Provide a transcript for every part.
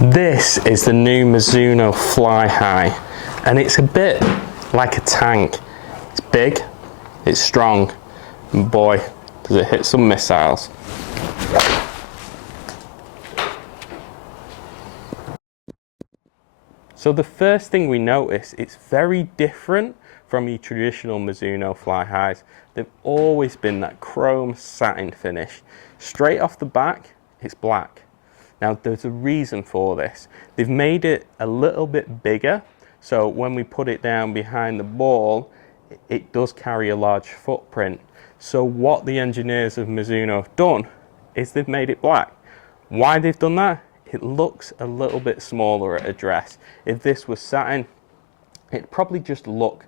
This is the new Mizuno Fly High, and it's a bit like a tank. It's big, it's strong, and boy, does it hit some missiles. So the first thing we notice, it's very different from your traditional Mizuno Fly Highs. They've always been that chrome satin finish. Straight off the back, it's black. Now there's a reason for this. They've made it a little bit bigger, so when we put it down behind the ball, it does carry a large footprint. So what the engineers of Mizuno have done is they've made it black. Why they've done that? It looks a little bit smaller at address. If this was satin, it'd probably just look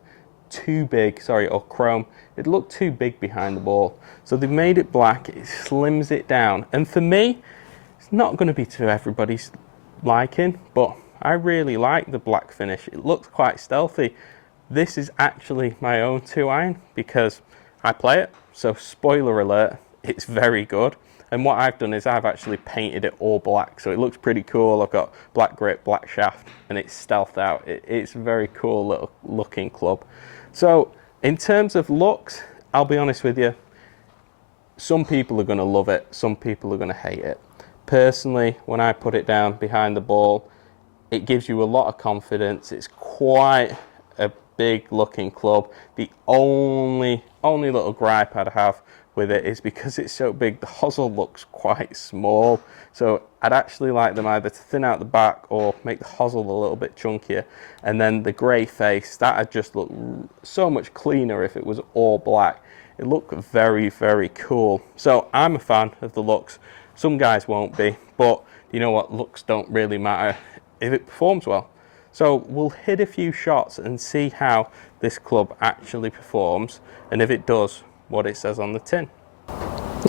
too big, or chrome, it'd look too big behind the ball. So they've made it black, it slims it down. And for me, it's not going to be to everybody's liking, but I really like the black finish. It looks quite stealthy. This is actually my own 2-iron because I play it, so spoiler alert, it's very good. And what I've done is I've actually painted it all black, so it looks pretty cool. I've got black grip, black shaft, and it's stealthed out. It's a very cool little looking club. So in terms of looks, I'll be honest with you, some people are going to love it, some people are going to hate it. Personally, when I put it down behind the ball, it gives you a lot of confidence. It's quite a big looking club. The only little gripe I'd have with it is because it's so big, the hosel looks quite small. So I'd actually like them either to thin out the back or make the hosel a little bit chunkier. And then the grey face, that'd just look so much cleaner if it was all black. It looked very, very cool. So I'm a fan of the looks. Some guys won't be, but you know what, looks don't really matter if it performs well. So we'll hit a few shots and see how this club actually performs, and if it does what it says on the tin.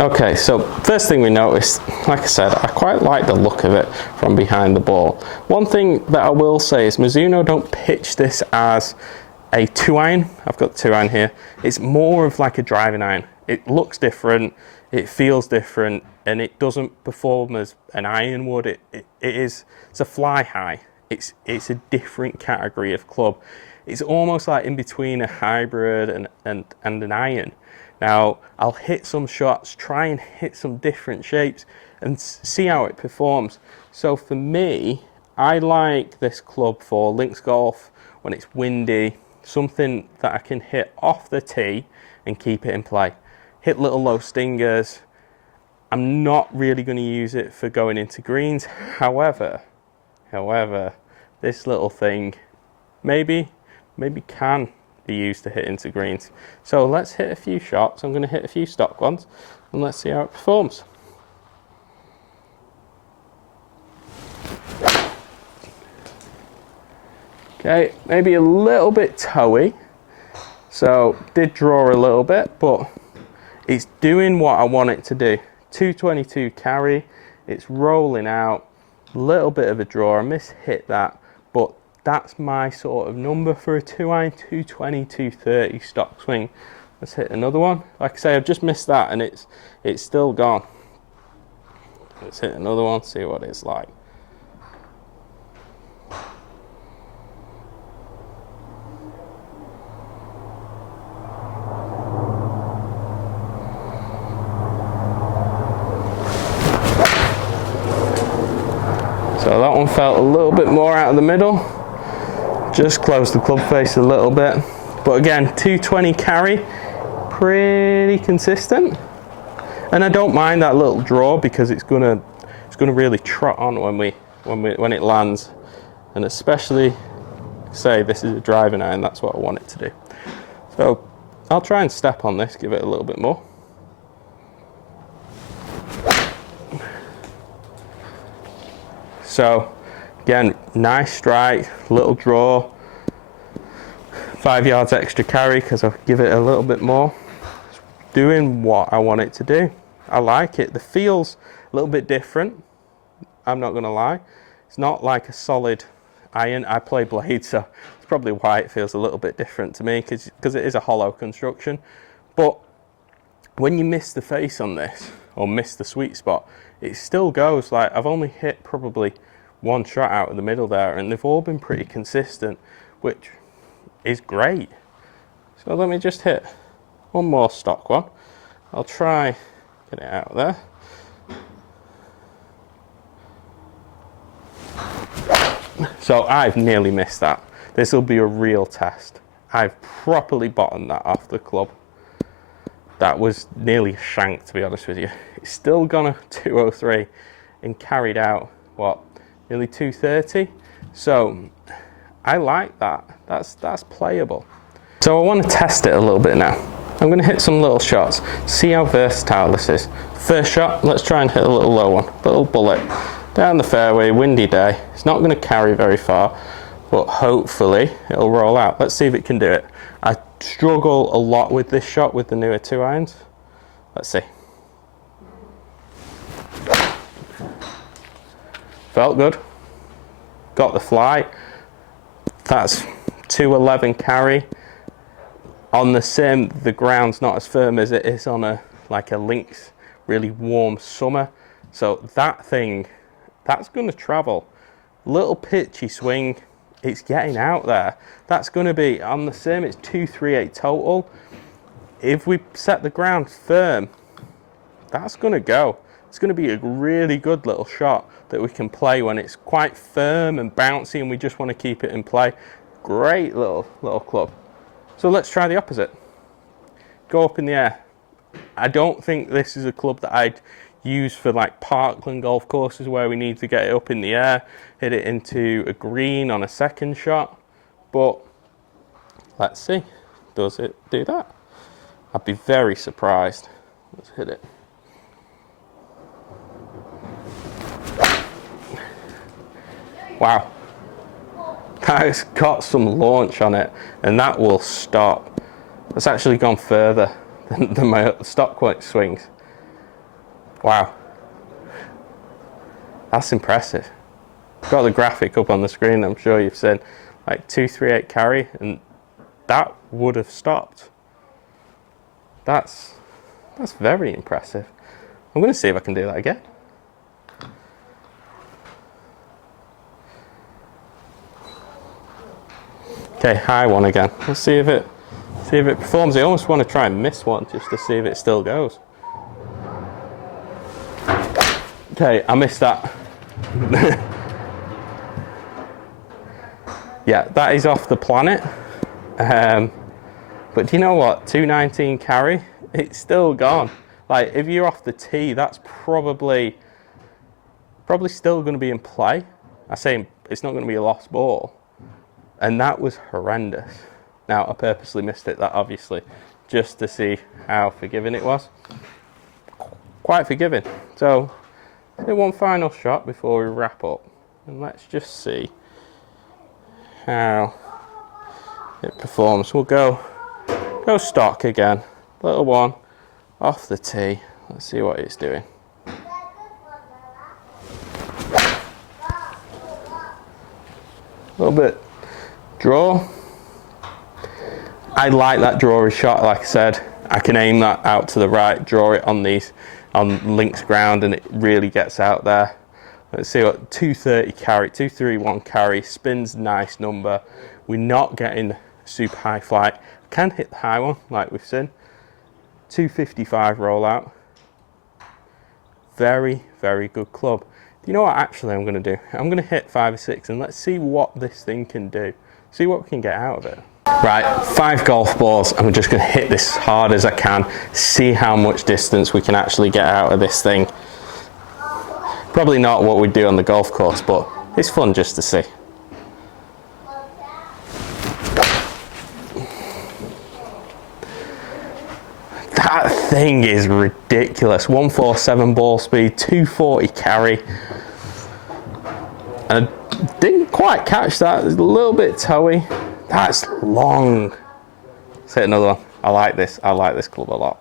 Okay, so first thing we noticed, like I said, I quite like the look of it from behind the ball. One thing that I will say is Mizuno don't pitch this as a 2-iron. I've got 2-iron here. It's more of like a driving iron. It looks different, it feels different, and it doesn't perform as an iron would. It's a Fly High. It's a different category of club. It's almost like in between a hybrid and an iron. Now, I'll hit some shots, try and hit some different shapes and see how it performs. So for me, I like this club for links golf, when it's windy, something that I can hit off the tee and keep it in play. Hit little low stingers. I'm not really going to use it for going into greens. However, this little thing maybe can be used to hit into greens. So let's hit a few shots. I'm going to hit a few stock ones and let's see how it performs. Okay, maybe a little bit toey. So did draw a little bit, but it's doing what I want it to do. 222 carry, it's rolling out, a little bit of a draw. I mishit that, but that's my sort of number for a 2-iron, 220, 230 stock swing. Let's hit another one. Like I say, I've just missed that and it's still gone. Let's hit another one, see what it's like. So that one felt a little bit more out of the middle. Just closed the club face a little bit. But again, 220 carry, pretty consistent. And I don't mind that little draw because it's gonna really trot on when it lands. And especially, say this is a driving iron, that's what I want it to do. So I'll try and step on this, give it a little bit more. So again, nice strike, little draw, 5 yards extra carry because I'll give it a little bit more. It's doing what I want it to do. I like it. The feel's a little bit different, I'm not going to lie. It's not like a solid iron. I play blade, so it's probably why it feels a little bit different to me because it is a hollow construction. But when you miss the face on this, or miss the sweet spot, it still goes. Like I've only hit probably one shot out of the middle there, and they've all been pretty consistent, which is great. So let me just hit one more stock one. I'll try get it out there. So I've nearly missed that. This will be a real test. I've properly bottomed that off the club. That was nearly a shank, to be honest with you. It's still gone a 203 and carried out, what, nearly 230? So I like that. That's playable. So I want to test it a little bit now. I'm going to hit some little shots, see how versatile this is. First shot, let's try and hit a little low one, little bullet. Down the fairway, windy day. It's not going to carry very far, but hopefully it'll roll out. Let's see if it can do it. I struggle a lot with this shot with the newer 2 irons. Let's see. Felt good. Got the fly. That's 211 carry. On the sim, the ground's not as firm as it is on a links, really warm summer. So that thing, that's going to travel. Little pitchy swing, it's getting out there. That's going to be, on the sim, it's 238 total. If we set the ground firm, that's going to go. It's going to be a really good little shot that we can play when it's quite firm and bouncy and we just want to keep it in play. Great little club. So let's try the opposite. Go up in the air. I don't think this is a club that I'd use for like parkland golf courses where we need to get it up in the air, hit it into a green on a second shot. But let's see, does it do that? I'd be very surprised. Let's hit it. Wow. That's got some launch on it, and that will stop. That's actually gone further than my stock swings. Wow. That's impressive. Got the graphic up on the screen, I'm sure you've seen. Like 238 carry, and that would have stopped. That's very impressive. I'm going to see if I can do that again. Okay, high one again. Let's see if it performs. I almost want to try and miss one just to see if it still goes. Okay, I missed that. Yeah, that is off the planet. But do you know what? 219 carry, it's still gone. Like, if you're off the tee, that's probably still going to be in play. I say it's not going to be a lost ball. And that was horrendous. Now, I purposely missed it, that obviously, just to see how forgiving it was. Quite forgiving. So, one final shot before we wrap up. And let's just see how it performs. We'll go stock again. Little one, off the tee. Let's see what it's doing. A little bit draw. I like that drawy shot, like I said. I can aim that out to the right, draw it on links ground, and it really gets out there. Let's see what 230 carry, 231 carry, spins nice number. We're not getting super high flight. Can hit the high one, like we've seen. 255 rollout. Very, very good club. Do you know what actually I'm going to do? I'm going to hit 5 or 6 and let's see what this thing can do. See what we can get out of it. Right, 5 golf balls. I'm just going to hit this hard as I can. See how much distance we can actually get out of this thing. Probably not what we do on the golf course, but it's fun just to see. That thing is ridiculous. 147 ball speed, 240 carry. And I didn't quite catch that. It's a little bit toey. That's long. Let's hit another one. I like this club a lot.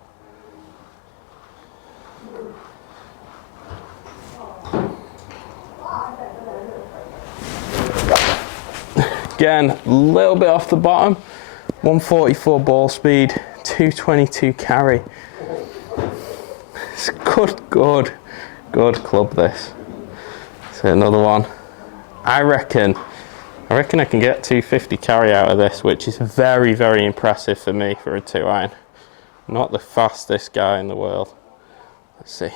Again, a little bit off the bottom. 144 ball speed, 222 carry. It's good club this. So another one. I reckon I can get 250 carry out of this, which is very, very impressive for me for a 2-iron. Not the fastest guy in the world. Let's see.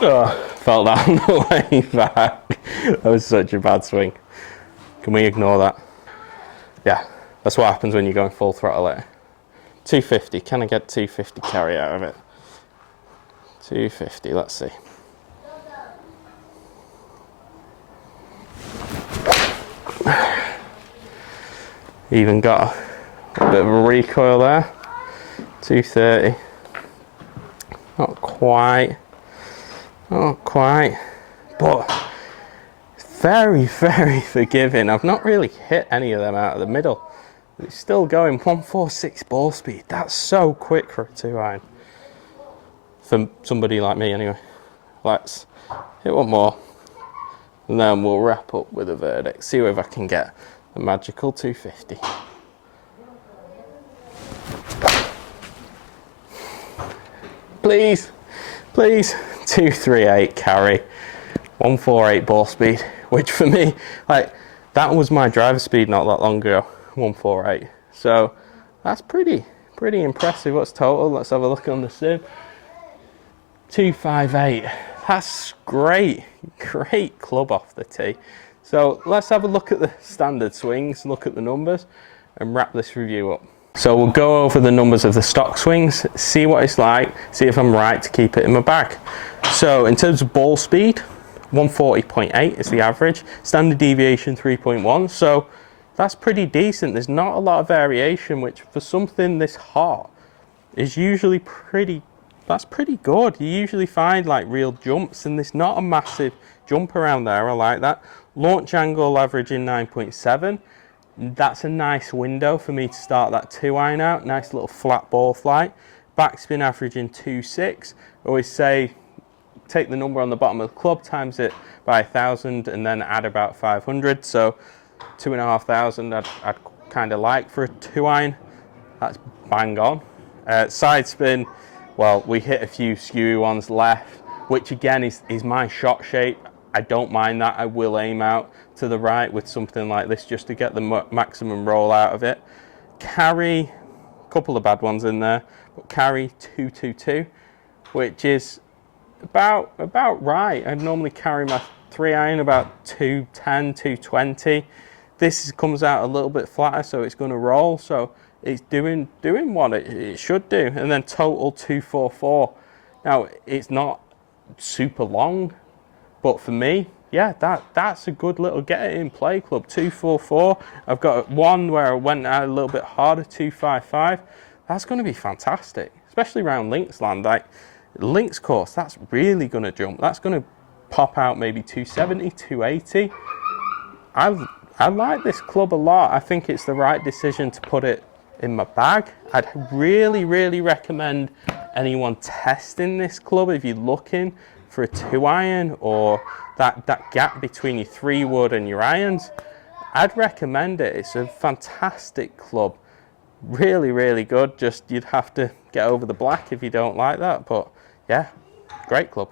Oh, felt that on the way back. That was such a bad swing. Can we ignore that? Yeah, that's what happens when you're going full throttle it. 250, can I get 250 carry out of it? 250, let's see. Even got a bit of a recoil there. 230. Not quite, but very, very forgiving. I've not really hit any of them out of the middle. It's still going 146 ball speed. That's so quick for a 2-iron. For somebody like me anyway. Let's hit one more. And then we'll wrap up with a verdict. See if I can get the magical 250. Please, please. 238 carry. 148 ball speed. Which for me, like, that was my driver speed not that long ago. 148. So that's pretty impressive. What's total? Let's have a look on the sim. 258. That's great club off the tee. So let's have a look at the standard swings, look at the numbers, and wrap this review up. So we'll go over the numbers of the stock swings, see what it's like, see if I'm right to keep it in my bag. So in terms of ball speed, 140.8 is the average. Standard deviation 3.1. So that's pretty decent. There's not a lot of variation, which for something this hot is usually pretty good. You usually find like real jumps, and there's not a massive jump around there. I like that. Launch angle averaging 9.7. That's a nice window for me to start that 2-iron out. Nice little flat ball flight. Backspin averaging 2.6. Always say take the number on the bottom of the club, times it by 1,000, and then add about 500. So 2,500 I'd kind of like for a 2-iron. That's bang on. Side spin, well, we hit a few skewy ones left, which again is my shot shape. I don't mind that. I will aim out to the right with something like this just to get the maximum roll out of it. Carry, a couple of bad ones in there, but carry 222, which is about right. I'd normally carry my 3-iron about 210, 220. This comes out a little bit flatter, so it's going to roll. So it's doing what it should do. And then total 244. Now it's not super long, but for me, yeah, that's a good little get it in play club. 244. I've got one where I went out a little bit harder, 255. That's going to be fantastic, especially around links land. Like links course, that's really going to jump. That's going to pop out maybe 270, 280. I like this club a lot. I think it's the right decision to put it in my bag. I'd really recommend anyone testing this club if you're looking for a 2-iron or that gap between your 3-wood and your irons. I'd recommend it. It's a fantastic club. Really good. Just you'd have to get over the black if you don't like that. But yeah, great club.